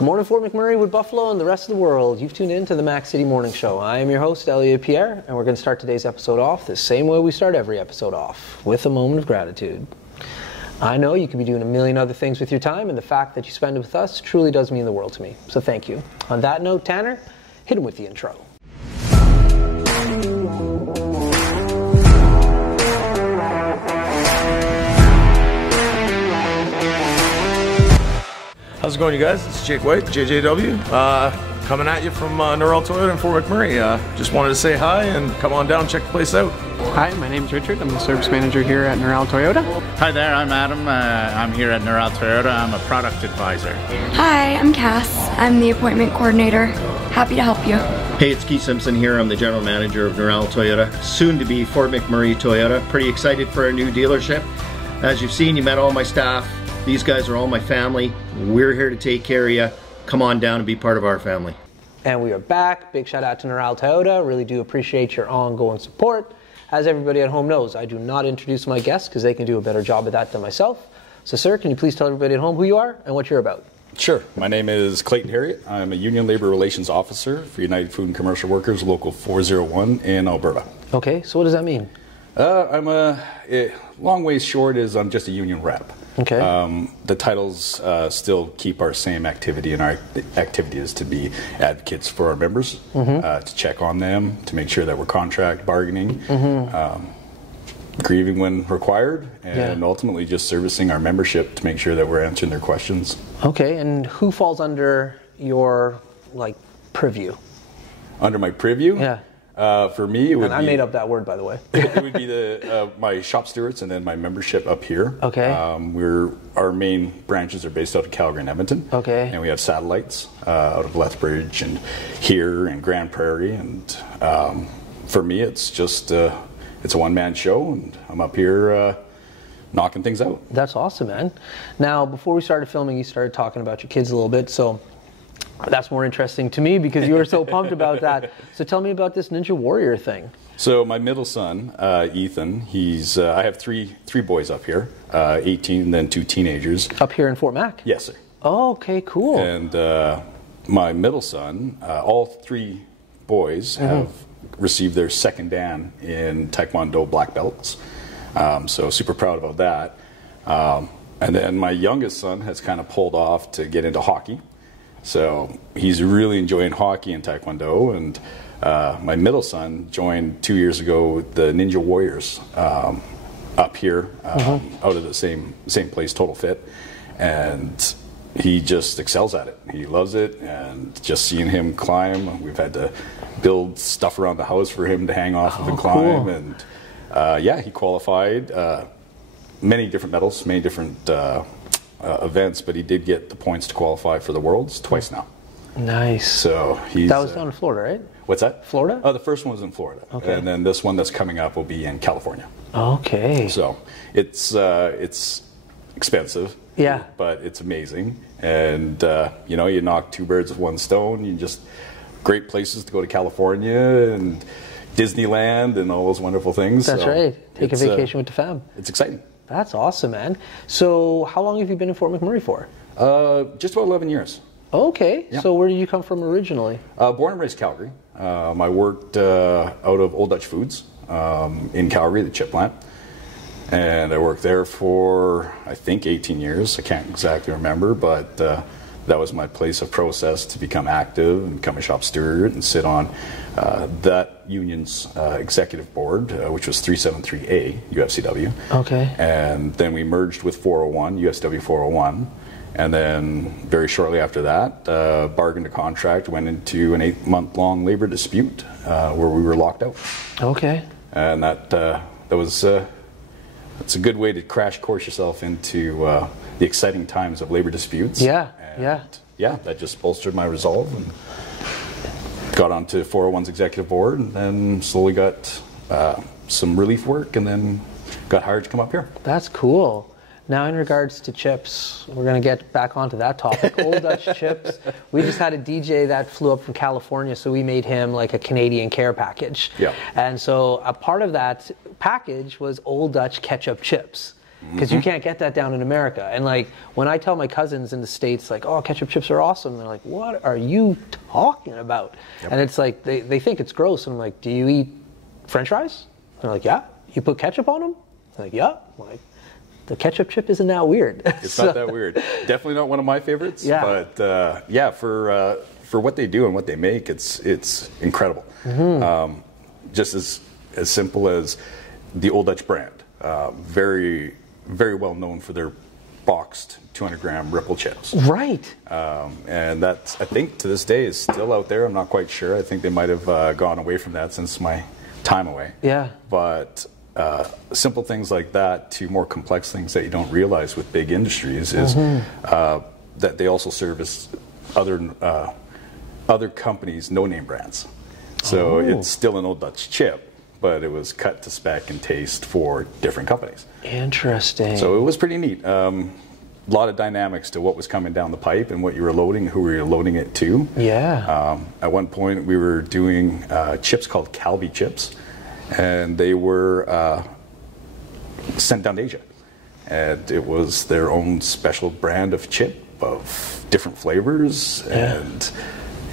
Good morning, Fort McMurray, Wood Buffalo, and the rest of the world. You've tuned in to the Mac City Morning Show. I am your host, Elliot Pierre, and we're going to start today's episode off the same way we start every episode off, with a moment of gratitude. I know you could be doing a million other things with your time, and the fact that you spend it with us truly does mean the world to me. So thank you. On that note, Tanner, hit him with the intro. How's it going, you guys? It's Jake White, JJW, coming at you from Norrell Toyota in Fort McMurray. Just wanted to say hi and come on down, check the place out. Hi, my name's Richard. I'm the service manager here at Norrell Toyota. Hi there, I'm Adam. I'm here at Norrell Toyota. I'm a product advisor. Hi, I'm Cass. I'm the appointment coordinator. Happy to help you. Hey, it's Keith Simpson here. I'm the general manager of Norrell Toyota, soon to be Fort McMurray Toyota. Pretty excited for our new dealership. As you've seen, you met all my staff. These guys are all my family. We're here to take care of you. Come on down and be part of our family. And we are back. Big shout out to Norrell Toyota. Really do appreciate your ongoing support. As everybody at home knows, I do not introduce my guests because they can do a better job of that than myself. So, sir, can you please tell everybody at home who you are and what you're about? Sure. My name is Clayton Harriet. I'm a Union Labor Relations Officer for United Food and Commercial Workers, Local 401 in Alberta. Okay, so what does that mean? Long ways short is I'm just a union rep. Okay. The titles still keep our same activity, and our activity is to be advocates for our members, to check on them, to make sure that we're contract bargaining, grieving when required, and ultimately just servicing our membership to make sure that we're answering their questions. Okay, and who falls under your, purview? Under my preview? Yeah. For me, it would be... I made up that word, by the way. It would be my shop stewards and then my membership up here. Okay. Our main branches are based out of Calgary and Edmonton. Okay. And we have satellites out of Lethbridge and here and Grand Prairie. And for me, it's just it's a one-man show, and I'm up here knocking things out. That's awesome, man. Now, before we started filming, you started talking about your kids a little bit, so... That's more interesting to me because you were so pumped about that. So tell me about this Ninja Warrior thing. So my middle son, Ethan, I have three boys up here, 18 and then 2 teenagers. Up here in Fort Mac? Yes, sir. Oh, okay, cool. And my middle son, all 3 boys have received their second Dan in Taekwondo black belts. So super proud about that. And then my youngest son has kind of pulled off to get into hockey. So he's really enjoying hockey and Taekwondo, and my middle son joined 2 years ago the Ninja Warriors up here, out of the same place, Total Fit, and he just excels at it. He loves it, and just seeing him climb, we've had to build stuff around the house for him to hang off of and climb, and he qualified many different medals, many different events, but he did get the points to qualify for the Worlds twice now. Nice. So that was down in Florida, right? What's that? Florida? Oh, the first one was in Florida. Okay. And then this one that's coming up will be in California. Okay. So it's expensive. Yeah. But it's amazing. And, you knock 2 birds with 1 stone. You just, great places to go to California and Disneyland and all those wonderful things. That's right. Take a vacation with the fam. It's exciting. That's awesome, man. So how long have you been in Fort McMurray for? Just about 11 years. Okay. Yeah. So where did you come from originally? Born and raised Calgary. I worked out of Old Dutch Foods in Calgary, the chip plant. And I worked there for, I think, 18 years. I can't exactly remember, but that was my place of process to become active and become a shop steward and sit on that union's executive board, which was 373A, UFCW. Okay. And then we merged with 401, USW 401. And then very shortly after that, bargained a contract, went into an 8-month-long labor dispute where we were locked out. Okay. And that's a good way to crash course yourself into the exciting times of labor disputes. Yeah, and that just bolstered my resolve and got onto 401's executive board, and then slowly got some relief work, and then got hired to come up here. That's cool. Now, in regards to chips, we're going to get back onto that topic. Old Dutch chips. We just had a DJ that flew up from California, so we made him like a Canadian care package. Yeah. And so a part of that package was Old Dutch ketchup chips. because you can't get that down in America. And like when I tell my cousins in the States, like, oh, ketchup chips are awesome, they're like, what are you talking about? And it's like they think it's gross. And I'm like, do you eat French fries? They're like, yeah. You put ketchup on them? They're like, yeah. I'm like, the ketchup chip isn't that weird. It's not that weird. Definitely not one of my favorites. Yeah. But yeah, for what they do and what they make, it's incredible. Just as simple as the Old Dutch brand. Very, very well known for their boxed 200-gram Ripple chips. Right. And that, I think, to this day is still out there. I'm not quite sure. I think they might have gone away from that since my time away. Yeah. But simple things like that to more complex things that you don't realize with big industries is that they also service other companies' no-name brands. So it's still an Old Dutch chip, but it was cut to spec and taste for different companies. Interesting. So it was pretty neat. A lot of dynamics to what was coming down the pipe and what you were loading, who we were loading it to. Yeah. At one point, we were doing chips called Calbee chips, and they were sent down to Asia. And it was their own special brand of chip of different flavors. And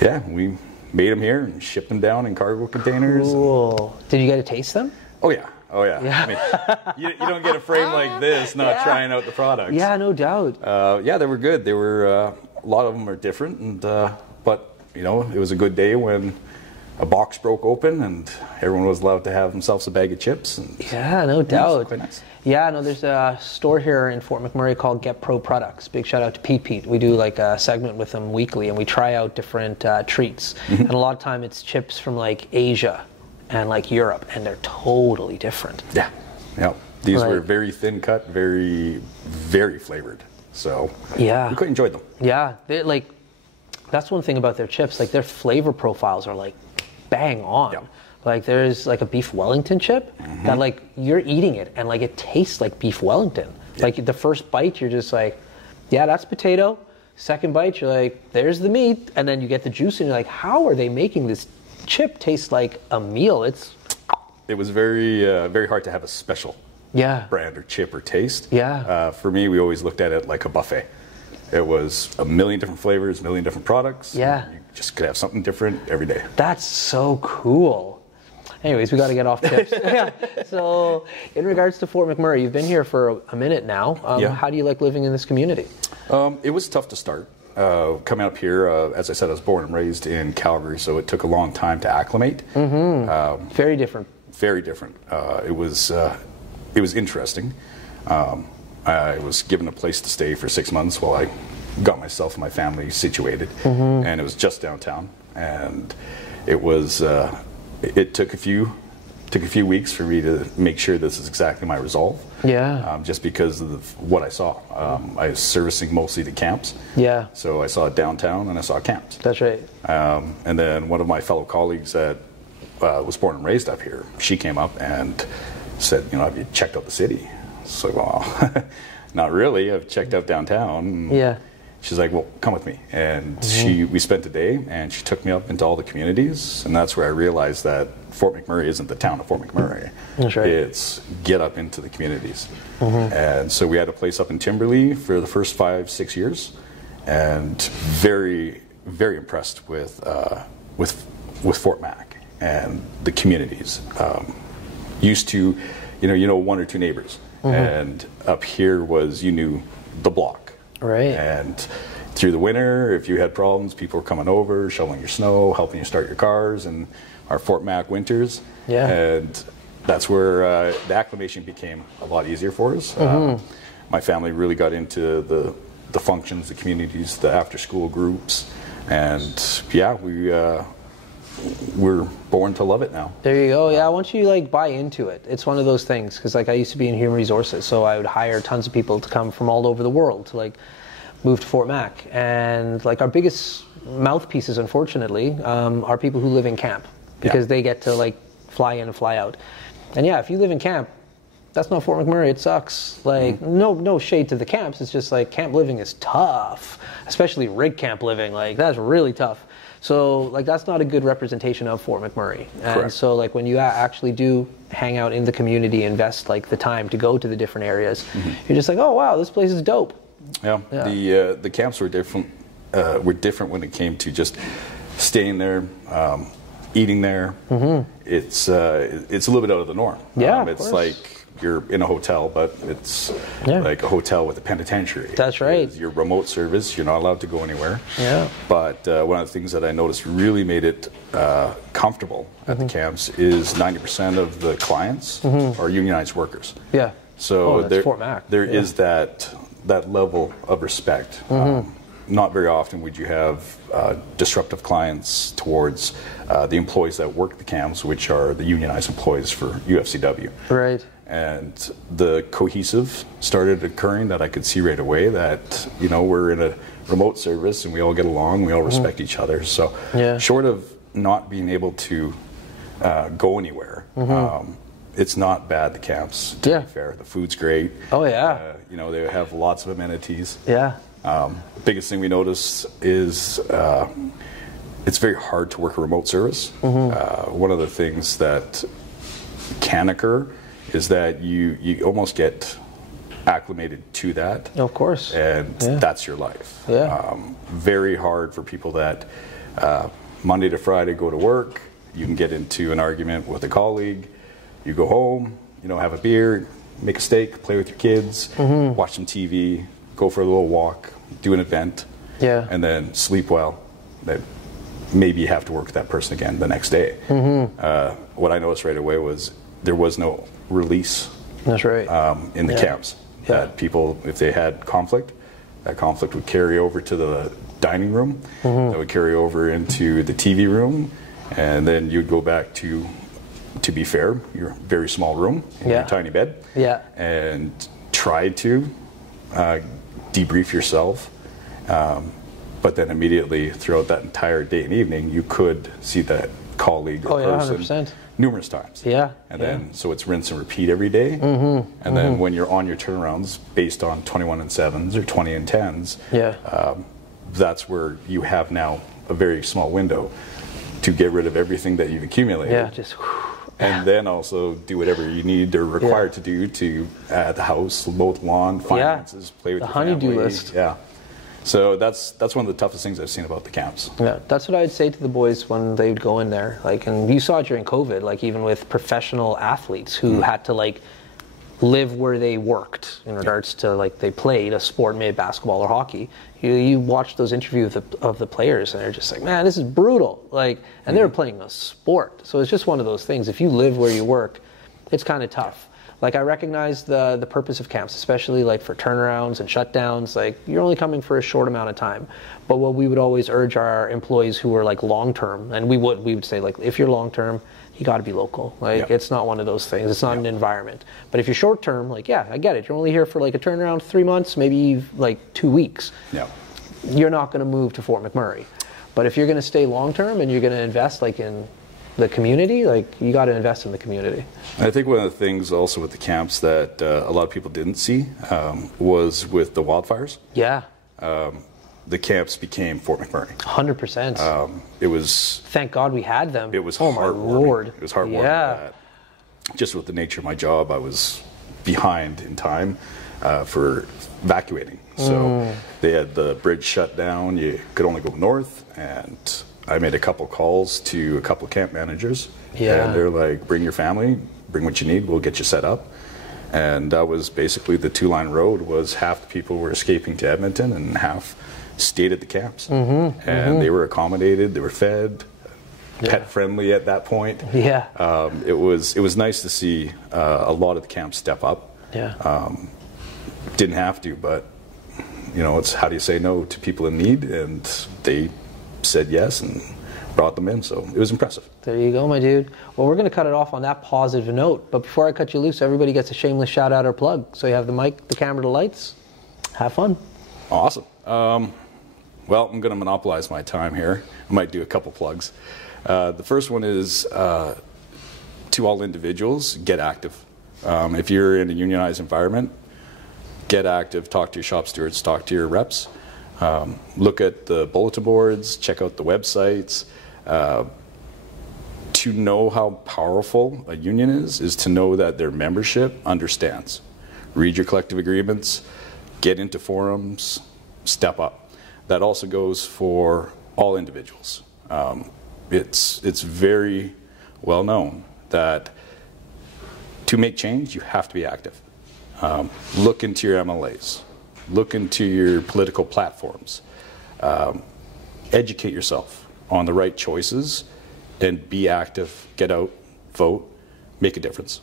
yeah, we made them here and shipped them down in cargo containers. Cool. Did you get to taste them? Oh yeah. Oh yeah. I mean, you don't get a frame like this not trying out the products. Yeah, no doubt. Yeah, they were good. They were a lot of them are different, and but you know, it was a good day when a box broke open and everyone was allowed to have themselves a bag of chips. And yeah, no doubt. Quite nice. Yeah, no, there's a store here in Fort McMurray called Get Pro Products. Big shout out to Pete. We do like a segment with them weekly, and we try out different treats. And a lot of time it's chips from like Asia and like Europe, and they're totally different. Yeah, yeah. These were very thin cut, very, very flavored. So yeah, we quite enjoyed them. Yeah, they're like, that's one thing about their chips. Like their flavor profiles are like bang on. Yep. Like there's like a beef Wellington chip that like you're eating it and like it tastes like beef Wellington. Yep. Like the first bite you're just like, yeah, that's potato. Second bite you're like, there's the meat, and then you get the juice and you're like, how are they making this chip taste like a meal? It was very very hard to have a special brand or chip or taste. Yeah. For me, we always looked at it like a buffet. It was a million different flavors, a million different products. Yeah. You just could have something different every day. That's so cool. Anyways, we got to get off tips. So, in regards to Fort McMurray, you've been here for a minute now. How do you like living in this community? It was tough to start. Coming up here, as I said, I was born and raised in Calgary, so it took a long time to acclimate. Very different. Very different. It was interesting. I was given a place to stay for 6 months while I got myself and my family situated, and it was just downtown. And it was it took a few weeks for me to make sure this is exactly my resolve. Yeah. Just because of what I saw. I was servicing mostly the camps. Yeah. So I saw downtown and I saw camps. That's right. And then one of my fellow colleagues that was born and raised up here, she came up and said, you know, have you checked out the city? So, well, not really. I've checked out downtown. Yeah. She's like, well, come with me. And we spent a day, and she took me up into all the communities, and that's where I realized that Fort McMurray isn't the town of Fort McMurray. That's right. It's get up into the communities. And so we had a place up in Timberlea for the first 5-6 years, and very, very impressed with Fort Mac and the communities. Used to, you know, one or two neighbors. And up here was, you knew the block. Right. And through the winter, if you had problems, people were coming over, shoveling your snow, helping you start your cars, and our Fort Mac winters. Yeah. And that's where the acclimation became a lot easier for us. My family really got into the functions, the communities, the after-school groups. And yeah, we're born to love it now. There you go. Yeah, once you like buy into it, it's one of those things. Because like I used to be in human resources, so I would hire tons of people to come from all over the world to like move to Fort Mac. And like our biggest mouthpieces, unfortunately, are people who live in camp because they get to like fly in and fly out. And yeah, if you live in camp, that's not Fort McMurray. It sucks. Like, no shade to the camps. It's just like camp living is tough, especially rig camp living. Like, that's really tough. So, like, that's not a good representation of Fort McMurray. And Correct. so, like, when you actually do hang out in the community, invest, like, the time to go to the different areas, you're just like, oh, wow, this place is dope. Yeah. The camps were different. Were different when it came to just staying there, eating there. It's a little bit out of the norm. Yeah, of it's course. like you're in a hotel, but it's like a hotel with a penitentiary. That's right. Your remote service, you're not allowed to go anywhere. Yeah. But one of the things that I noticed really made it comfortable at the camps is 90% of the clients are unionized workers. Yeah. So that's Fort Mac. there is that level of respect. Not very often would you have disruptive clients towards the employees that work the camps, which are the unionized employees for UFCW. Right. And the cohesive started occurring that I could see right away that, you know, we're in a remote service and we all get along, we all respect each other. So short of not being able to go anywhere, it's not bad, the camps, to be fair. The food's great. Oh, yeah. You know, they have lots of amenities. Yeah. Biggest thing we notice is it's very hard to work a remote service. One of the things that can occur is that you almost get acclimated to that. Of course. And that's your life. Yeah. Very hard for people that Monday to Friday go to work. You can get into an argument with a colleague. You go home, you know, have a beer, make a steak, play with your kids, watch some TV, go for a little walk, do an event, and then sleep well. Then maybe you have to work with that person again the next day. What I noticed right away was there was no release. That's right. In the camps. That people, if they had conflict, that conflict would carry over to the dining room, that would carry over into the TV room, and then you'd go back to be fair, your very small room in your tiny bed, and try to debrief yourself. But then immediately throughout that entire day and evening, you could see that colleague or person 100%. numerous times. And then, so it's rinse and repeat every day. And then when you're on your turnarounds based on 21 and 7s or 20 and 10s, that's where you have now a very small window to get rid of everything that you've accumulated. And then also do whatever you need or required to do to at the house, mow the lawn, finances, play with the your honey-do family. list. So that's one of the toughest things I've seen about the camps. Yeah, that's what I'd say to the boys when they would go in there. Like, and you saw it during COVID, like even with professional athletes who had to like live where they worked in regards to like they played a sport, maybe basketball or hockey. You watch those interviews of the players and they're just like, man, this is brutal. Like, and they were playing a sport. So it's just one of those things. If you live where you work, it's kind of tough. Like, I recognize the purpose of camps, especially like for turnarounds and shutdowns. Like, you're only coming for a short amount of time. But what we would always urge our employees who are like long-term, and we would say like, if you're long-term, you got to be local. Like, it's not one of those things. It's not an environment. But if you're short-term, like, I get it. You're only here for like a turnaround 3 months, maybe like 2 weeks. You're not going to move to Fort McMurray. But if you're going to stay long-term and you're going to invest like in the community, like, you got to invest in the community. I think one of the things also with the camps that a lot of people didn't see was with the wildfires. The camps became Fort McMurray. 100%. It was. Thank God we had them. It was oh my heartwarming. Lord. It was heartwarming. That just with the nature of my job, I was behind in time for evacuating. So they had the bridge shut down. You could only go north, and I made a couple calls to a couple camp managers. And they're like, bring your family, bring what you need, we'll get you set up. And that was basically the two-line road. Was half the people were escaping to Edmonton and half stayed at the camps. And they were accommodated, they were fed, pet friendly at that point. It was nice to see a lot of the camps step up. Didn't have to, but you know, it's how do you say no to people in need, and they said yes and brought them in, so it was impressive. There you go, my dude. Well, we're going to cut it off on that positive note, but before I cut you loose, everybody gets a shameless shout out or plug. So you have the mic, the camera, the lights. Have fun. Awesome. Well, I'm going to monopolize my time here. I might do a couple plugs. The first one is to all individuals, get active. If you're in a unionized environment, get active, talk to your shop stewards, talk to your reps, look at the bulletin boards, check out the websites. To know how powerful a union is to know that their membership understands. Read your collective agreements, get into forums, step up. That also goes for all individuals. It's very well known that to make change, you have to be active. Look into your MLAs, look into your political platforms, educate yourself on the right choices, and be active, get out, vote, make a difference.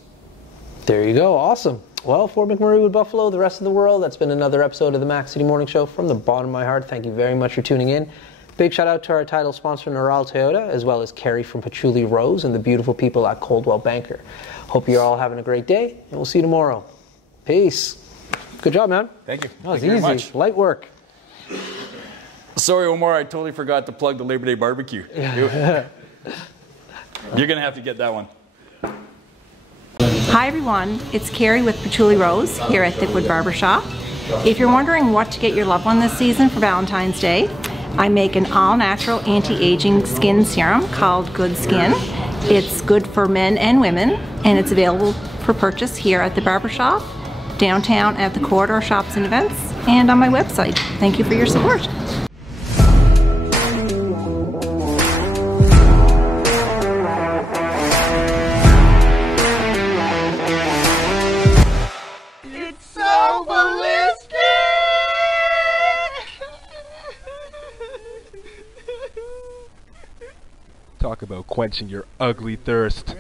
There you go. Awesome. Well, for McMurray with Buffalo, the rest of the world, that's been another episode of the Mac City Morning Show. From the bottom of my heart, thank you very much for tuning in. Big shout out to our title sponsor, Neural Toyota, as well as Carrie from Patchouli Rose and the beautiful people at Coldwell Banker. Hope you're all having a great day, and we'll see you tomorrow. Peace. Good job, man. Thank you. That was Thank you very easy. much. Light work. Sorry, Omar, I totally forgot to plug the Labor Day barbecue. You're going to have to get that one. Hi everyone, it's Carrie with Patchouli Rose here at Thickwood Barbershop. If you're wondering what to get your loved one this season for Valentine's Day, I make an all-natural anti-aging skin serum called Good Skin. It's good for men and women, and it's available for purchase here at the barbershop, downtown at the corridor shops and events, and on my website. Thank you for your support. Talk about quenching your ugly thirst.